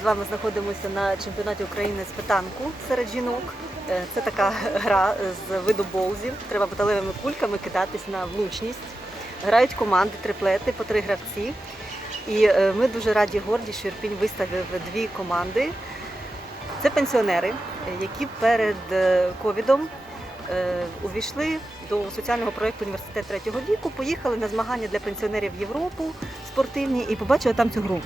з вами знаходимося на чемпіонаті України з питанку серед жінок. Е, Це така гра з виду болзів. Треба металевими кульками кидатись на влучність. Грають команди, триплети по три гравці. І е, ми дуже раді горді, що Ірпінь виставив дві команди. Це пенсіонери, е, які перед е, ковідом е, увійшли до соціального проєкту університет третього віку, поїхали на змагання для пенсіонерів в Європу спортивні і побачили там цю гру.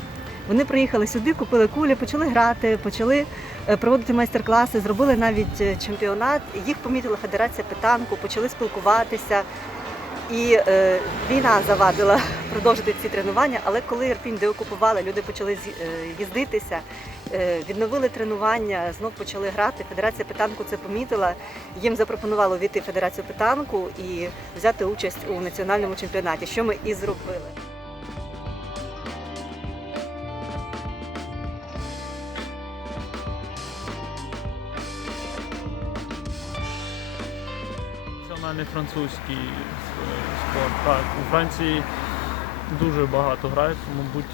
Вони приїхали сюди, купили кулі, почали грати, почали е, проводити майстер-класи, зробили навіть е, чемпіонат. Їх помітила Федерація питанку, почали спілкуватися. І е, війна завадила продовжити ці тренування, але коли Ірпінь деокупували, люди почали з'ї- е, е, відновили тренування, знов почали грати. Федерація питанку це помітила. Їм запропонувало війти в Федерацію питанку і взяти участь у національному чемпіонаті, що ми і зробили. Національний французький е, спорт. Так, у Франції дуже багато грають, мабуть,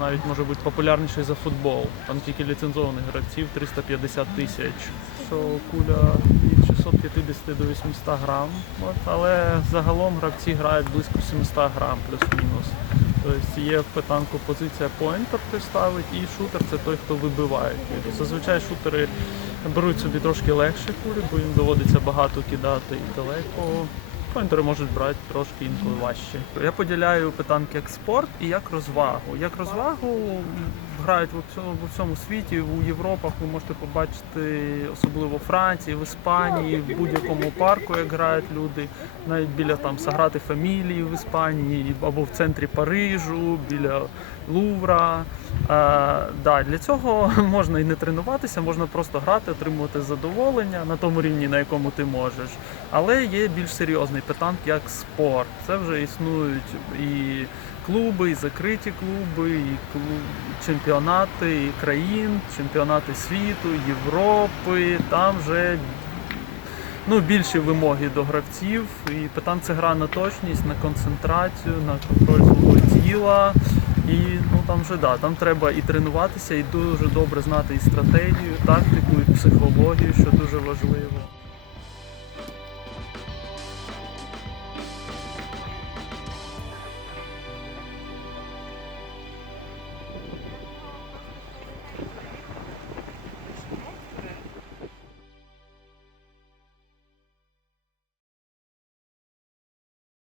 навіть може бути популярніший за футбол. Там тільки ліцензованих гравців 350 тисяч. Що куля від 650 до 800 грам. От, але загалом гравці грають близько 700 грам плюс-мінус. Тобто є в питанку позиція поінтер, ставить, і шутер це той, хто вибиває кулі. Зазвичай шутери беруть собі трошки легші кулі, бо їм доводиться багато кидати і далеко. Поінтери можуть брати трошки інколи важче. Я поділяю питанки як спорт і як розвагу. Як розвагу грають в всьому, в всьому світі, у Європах ви можете побачити, особливо в Франції, в Іспанії, в будь-якому парку, як грають люди, навіть біля там Саграти Фамілії в Іспанії або в центрі Парижу, біля Лувра. Е, да, для цього можна і не тренуватися, можна просто грати, отримувати задоволення на тому рівні, на якому ти можеш. Але є більш серйозний питанк як спорт. Це вже існують і клуби, і закриті клуби, і клуб, чемпіонати і країн, чемпіонати світу, Європи. Там вже ну, більші вимоги до гравців. І питань це гра на точність, на концентрацію, на контроль свого тіла. І ну там вже да, там треба і тренуватися, і дуже добре знати і стратегію, тактику, і психологію, що дуже важливо.